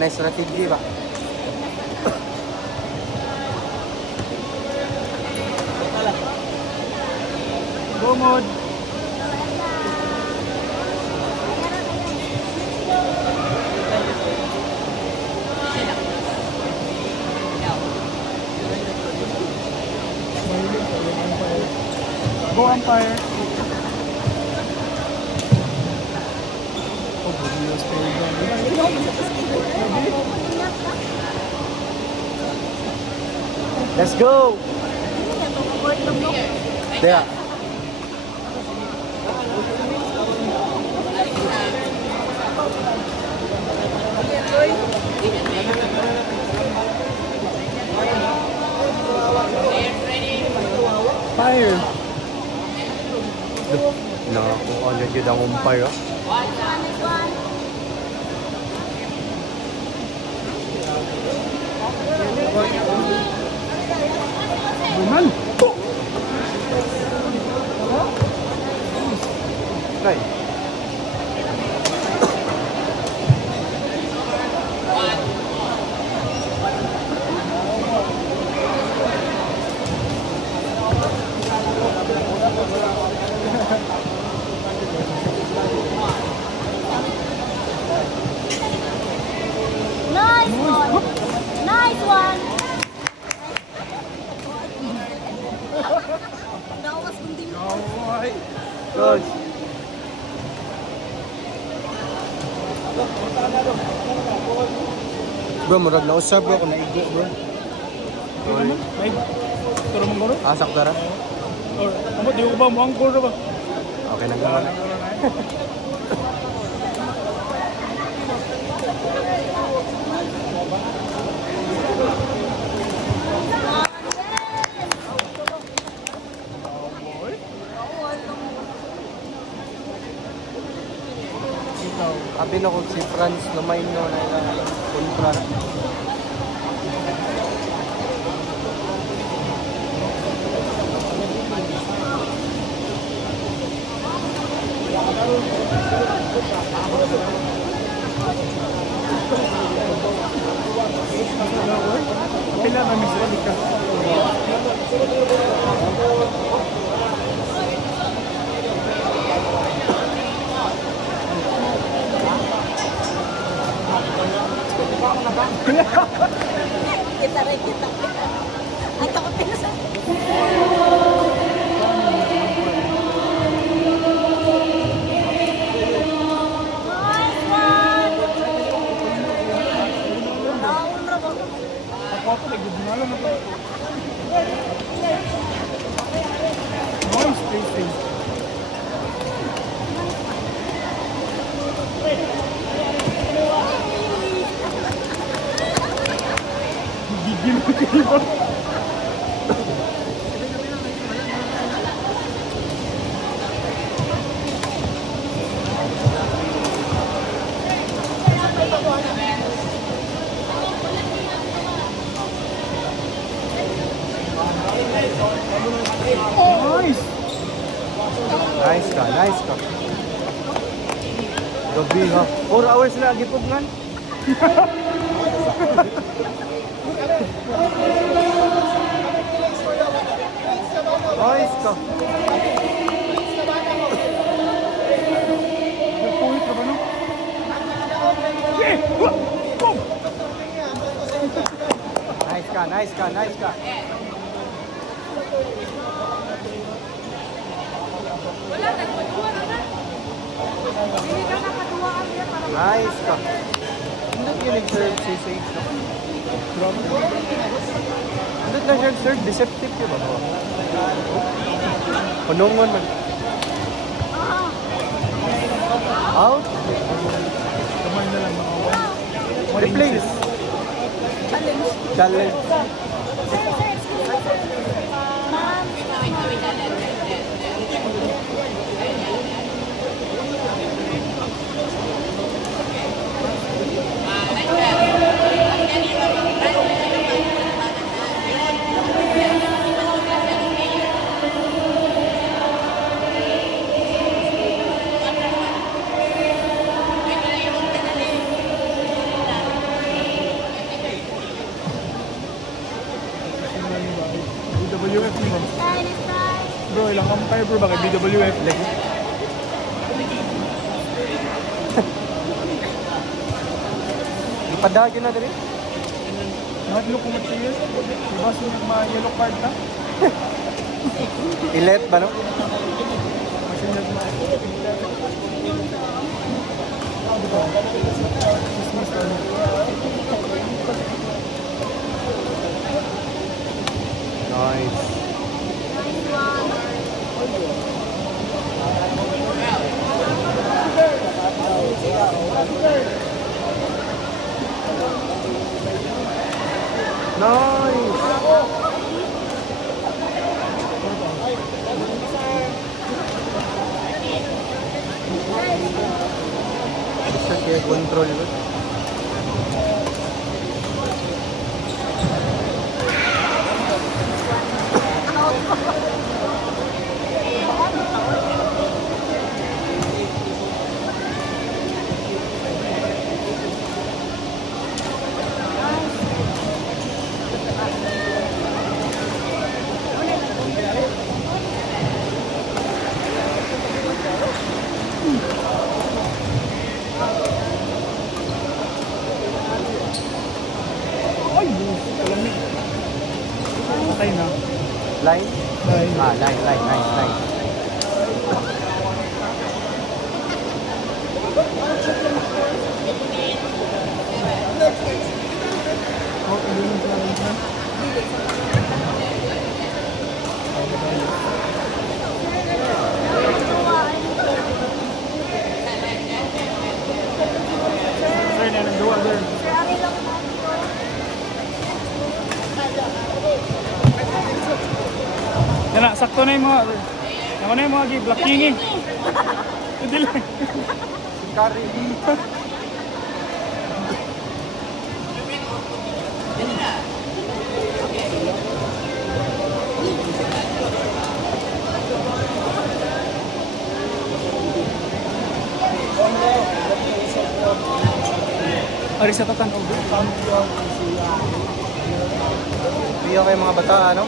na strategy ba? Bumod. Go umpire. Oh, Budios Let's go! There. Fire. Nakakuha na yun ang umpire. Buman. Right. Nice one! Nice one! Gawas kundi mo. Alright. Good. Bro, murag na usab bro kung naigo bro. Ay, turo mong garo? Asak dara. Or, amo, di ko ba mo ang garo ba? Okay na naman. Abi na ko si Franz na may no na kontra. Pila na misali ka. Kita rin kita. At ako pinasa. Nice one! Naon ra ba? Ako ako, nagdudunalo na ba? Nice spacing. Gigil ko kayo. Nice! Nice ka. Gabi ha. 4 hours na gipugnan. Nice ka. Nagpuhit ka ba no? Yeah! Boom! Nice ka. Nice ka. Hindi yun nag-serve si Sage no? Hindi na siya nag-serve. Deceptive yun ba? Panungon man. Out? Kamay na lang mga Replace. Challenge. bro, ilang umpire bro, bakit BWF? Ipadagyo na diri. Mahadlo ko material. Diba siya ma-yellow card ka? Ilet ba no? Masinag ma. Nice. Nice. Bisa kayak kontrol ba? Ay, bullshit. Alam niyo. Okay na. Line? Line. Ah, line. Nice, nice. Oh, hindi mo pala rin na. Sir, nanagawa, sir. Sir, ari lang namin ko. Yan na, sakto na yung mga, sir. Ako na yung mga black king eh. Hindi lang. Carry. Ari sa tatan, oh. Biyo kayo mga bata, ano?